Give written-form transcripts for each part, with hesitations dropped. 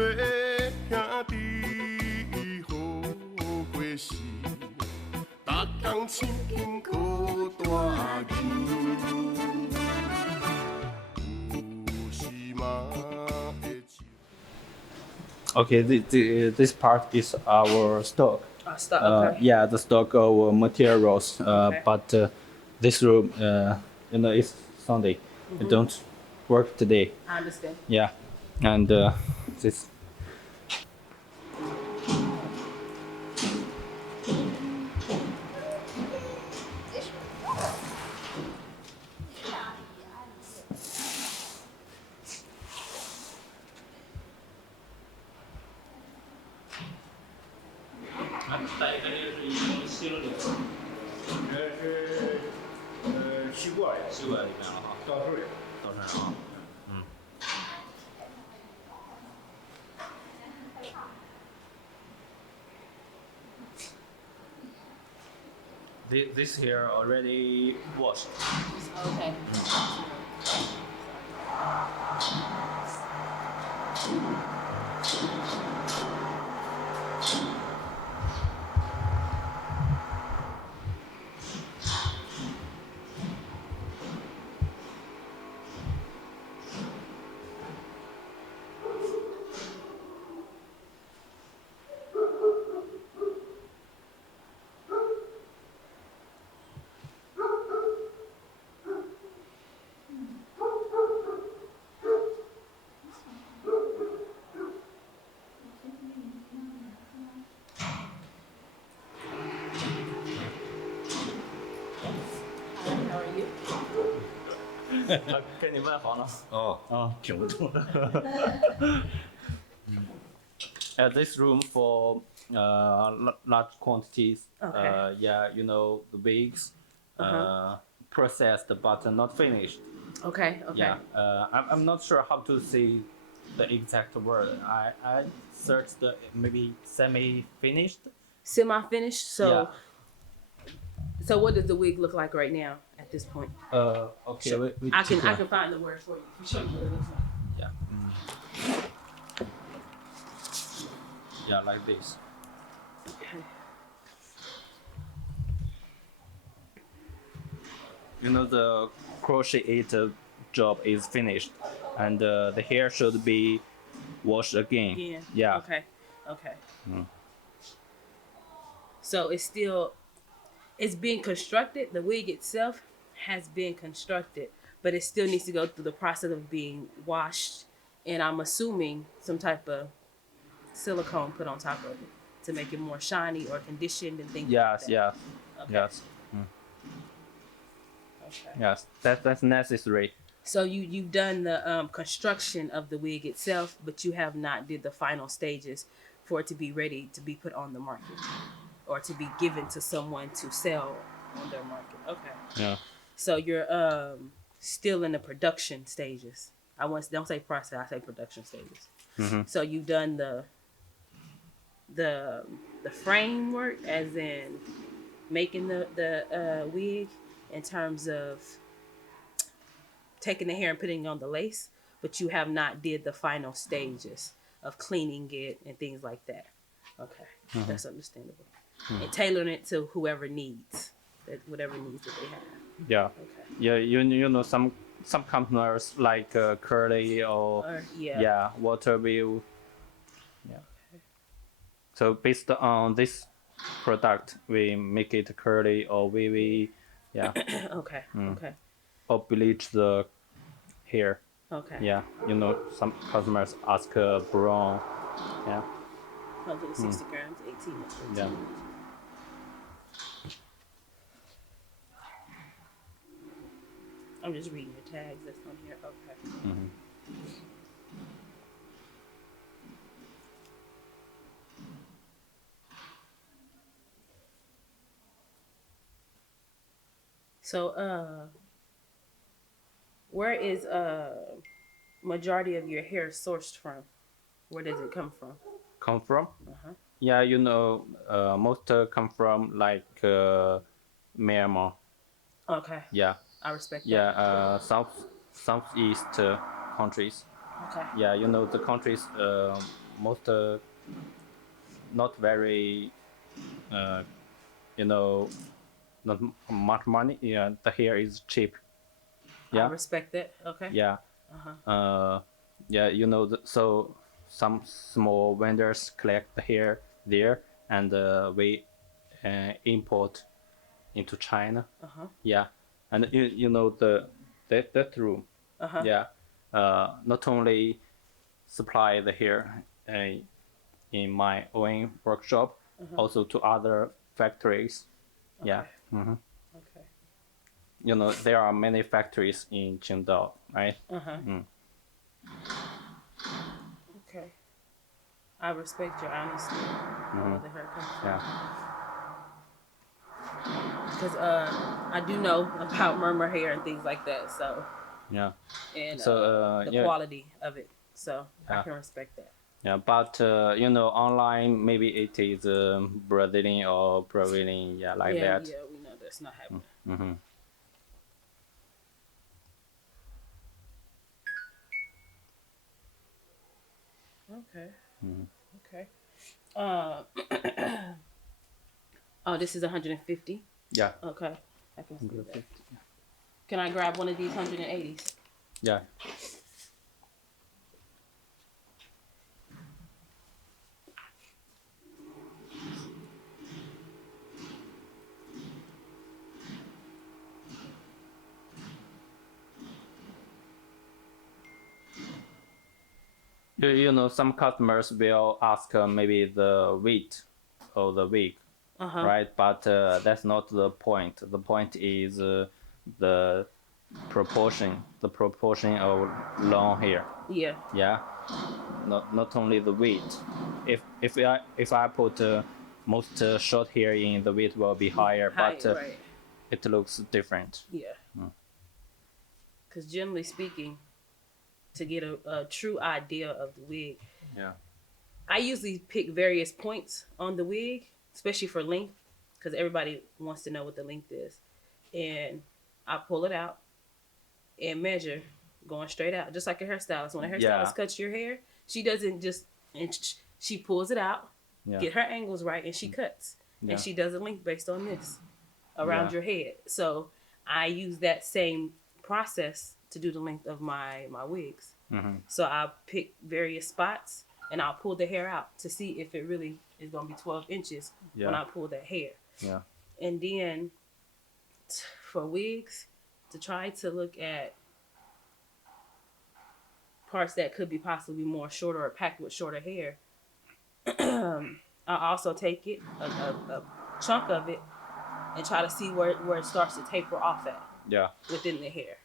兄弟好过时，逐工亲近靠大牛，有时嘛会笑。Okay, this part is our stock. Stuff. Okay. Yeah, the stock of materials. Okay. But this room, it's Sunday. It don't work today. I understand. Yeah, and this. This here already washed. Okay. How are you? 跟你问好了。挺不错的。This room for large quantities. Okay. Yeah, the wigs, processed but not finished. Okay. Okay. Yeah, I'm not sure how to say the exact word. I searched maybe semi-finished. Semi-finished. So. Yeah. So what does the wig look like right now at this point? Okay. Sure. We I take can find the word for you. Show you what it looks like. Yeah. Yeah, like this. Okay. The crochet job is finished, and the hair should be washed again. Again. Yeah. Okay. Okay. So it's being constructed. The wig itself has been constructed, but it still needs to go through the process of being washed, and I'm assuming some type of silicone put on top of it to make it more shiny or conditioned and things Yes. like that. Yes. Okay. Yes. Okay. Yes. That's necessary. So you've done the construction of the wig itself, but you have not did the final stages for it to be ready to be put on the market or to be given to someone to sell on their market. Okay. Yeah. So you're still in the production stages. Don't say process. I say production stages. So you've done the framework, as in making the wig, in terms of taking the hair and putting on the lace, but you have not did the final stages of cleaning it and things like that. Okay, that's understandable. And tailoring it to whoever needs whatever needs that they have. Yeah. Okay. Yeah. Some customers like curly or yeah. water wheel. Yeah. So based on this product, we make it curly or wavy. Yeah. Okay. Okay. Or bleach the hair. Okay. Yeah. Some customers ask brown. Yeah. 160 grams, 18 inches. Yeah. I'm just reading the tags that's on here. Okay. So, where is majority of your hair sourced from? Where does it come from? Come from? Yeah, most come from like Myanmar. Okay. Yeah. I respect that. Yeah. Southeast countries. Okay. Yeah, the countries most not very you know not much money. Yeah, the hair is cheap. I Yeah, respect that. Okay. yeah. Yeah, you know, so some small vendors collect the hair there, and we import into China. Yeah, and you know that room. Yeah, not only supply the hair in my own workshop, also to other factories. Yeah. Okay. Okay. You know, there are many factories in Qingdao, right? Okay. I respect your honesty. Where the hair comes from. Yeah. Because I do know about murmur hair and things like that. So Yeah. and So the yeah, quality of it. So I Yeah. can respect that. yeah, but you know, online maybe it is Brazilian or Brazilian, yeah, like Yeah, that. yeah, we know that's not happening. Mm-hmm. Okay. Okay. Oh, this is 150. Yeah. Okay. I can see that. Can I grab one of these 180s? Yeah. You know, some customers will ask maybe the weight of the wig, right? But that's not the point. The point is the proportion of long hair. Yeah. Yeah, not only the weight. If I put most short hair in, the weight will be higher, but right. it looks different. Yeah. Because generally speaking, to get a true idea of the wig, Yeah. I usually pick various points on the wig, especially for length, because everybody wants to know what the length is. And I pull it out and measure going straight out, just like a hairstylist. When a hairstylist cuts your hair, she doesn't just, she pulls it out, get her angles right, and she cuts. Yeah. And she does a length based on this around your head. So I use that same process to do the length of my wigs. So I'll pick various spots and I'll pull the hair out to see if it really is going to be 12 inches when I pull that hair. Yeah. And then for wigs, to try to look at parts that could be possibly more shorter or packed with shorter hair, I also take it, a chunk of it, and try to see where it starts to taper off at. Yeah. Within the hair.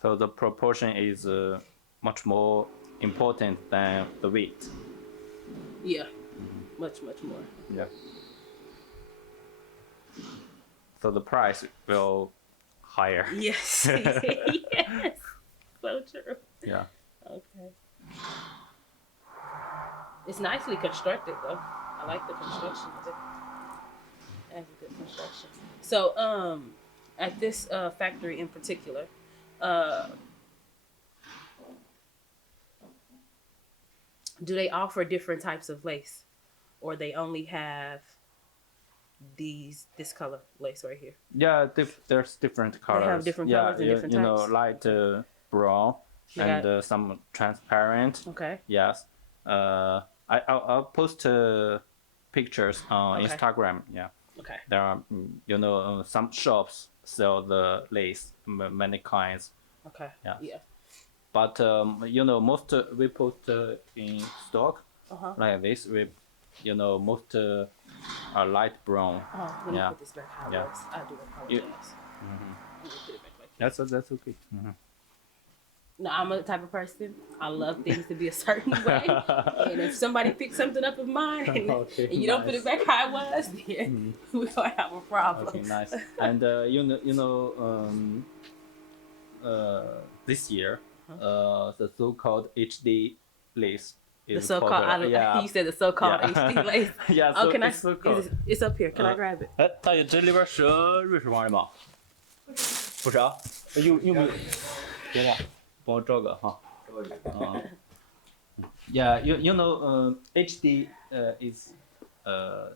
So the proportion is much more important than the weight. Yeah. Much more. Yeah. So the price will higher. Yes. Yes. So true. Yeah. Okay. It's nicely constructed though. I like the construction of it. That's a good construction. So, at this factory in particular, do they offer different types of lace, or they only have this color lace right here? Yeah, there's different colors. They have different colors and different types. You know, light brown and some transparent. Okay. Yes. I'll post pictures on Instagram. Yeah. Okay. There are, you know, some shops sell the lace, many kinds. Okay. Yeah. Yeah. But you know, most we put in stock like this. We, you know, most are light brown. Oh, let me put this back how it was. I do apologize. Let me put it back like that. That's okay. No, I'm a type of person, I love things to be a certain way. And if somebody picks something up of mine and you don't put it back how it was, then we're going to have a problem. Okay, nice. And you know, this year, the so-called HD lace The is so-called, you said the so-called HD lace. Yeah, Oh, so can I? it's so-called. It's up here. Can I grab it? 哎，大姐，这里边是瑞士王人吗？不是啊，用不用？别的，帮我找个哈。Yeah, you know, HD is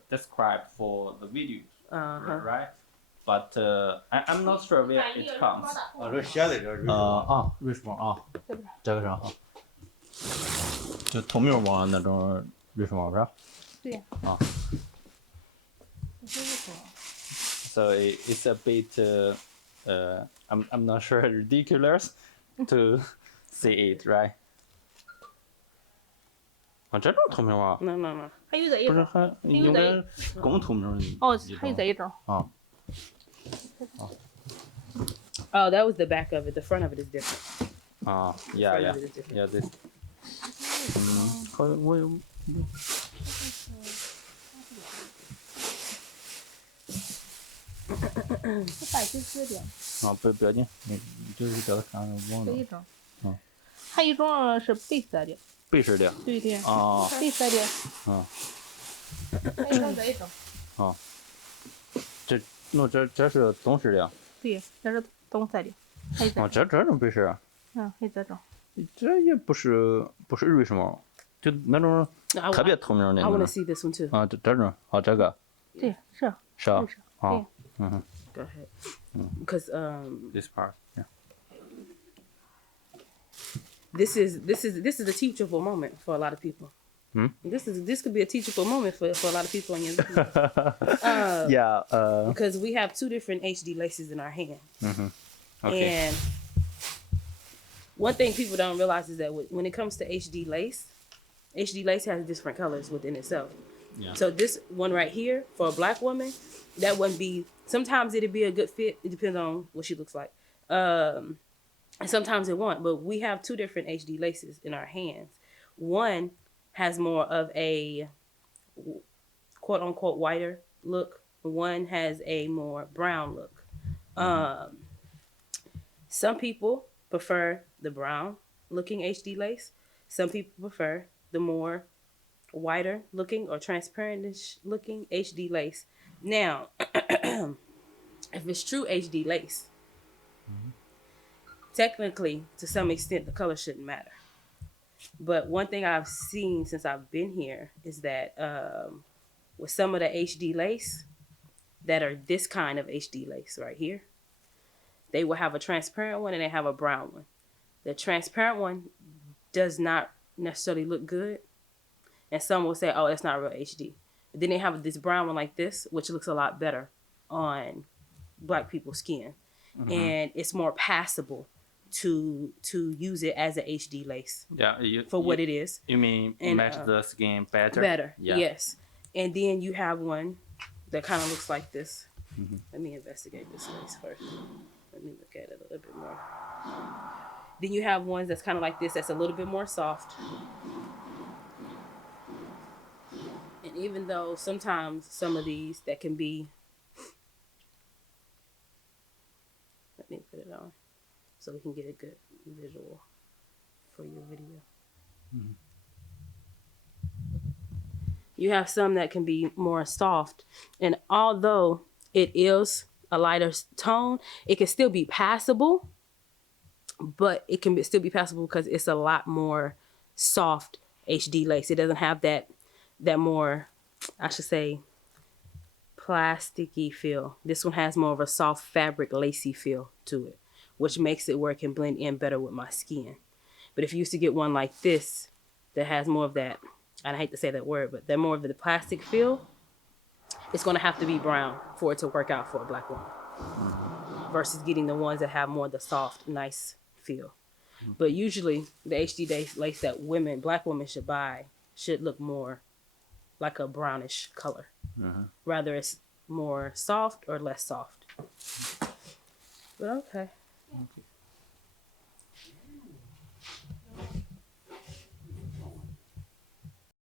described for the video, right? But I'm not sure where it comes. 这写的这瑞士风瑞士风啊，这个是哈，就透明网那种瑞士风是吧？对呀。啊。So it's a bit I'm not sure ridiculous to see it, right? 啊，这种透明网 No. 还有这一不是种。还应该更透明一哦，种还有这一种。啊。Oh, that was the back of it. The front of it is different. Yeah, Front yeah, of it is different. yeah. This 好，我有这白紫紫的。啊，不要紧，你就是这个看网的这一种。嗯。还有一种是白色的。白色的对的。啊白色的。啊还有一种这一种。啊，这是棕色的对，这是棕色的。还有啊，这。这种白色，还有这种。这也不是瑞士毛，就那种 I, 特别透明的 I 那 want to 种 see this one too. 啊，这种啊，这个对，是。是啊瑞士啊对，嗯哼 Go ahead. Because，this part，yeah. this is a teachable moment for a lot of people. This could be a teachable moment for a lot of people in your video. Yeah. Because we have two different HD laces in our hand. Okay. And one thing people don't realize is that when it comes to HD lace has different colors within itself. Yeah. So this one right here for a black woman, that wouldn't be. Sometimes it'd be a good fit. It depends on what she looks like. And sometimes it won't. But we have two different HD laces in our hands. One has more of a quote unquote whiter look. One has a more brown look. Some people prefer the brown looking HD lace. Some people prefer the more whiter looking or transparentish looking HD lace. Now, if it's true HD lace, technically, to some extent, the color shouldn't matter. But one thing I've seen since I've been here is that with some of the HD lace that are this kind of HD lace right here, they will have a transparent one and they have a brown one. The transparent one does not necessarily look good. And some will say, oh, that's not real HD. But then they have this brown one like this, which looks a lot better on black people's skin. And it's more passable to use it as a HD lace. Yeah, for what it is. You mean And, match the skin better? Better, Yeah. yes. And then you have one that kind of looks like this. Let me investigate this lace first. Let me look at it a little bit more. Then you have ones that's kind of like this, that's a little bit more soft. And even though sometimes some of these that can be, let me put it on so we can get a good visual for your video. You have some that can be more soft, and although it is a lighter tone, it can still be passable, but it can still be passable because it's a lot more soft HD lace. It doesn't have that more, I should say, plasticky feel. This one has more of a soft fabric lacy feel to it, which makes it where it can blend in better with my skin. But if you used to get one like this that has more of that, and I hate to say that word, but they're more of the plastic feel, it's going to have to be brown for it to work out for a black woman versus getting the ones that have more of the soft, nice feel. But usually the HD lace that black women should buy should look more like a brownish color, whether it's more soft or less soft. But okay.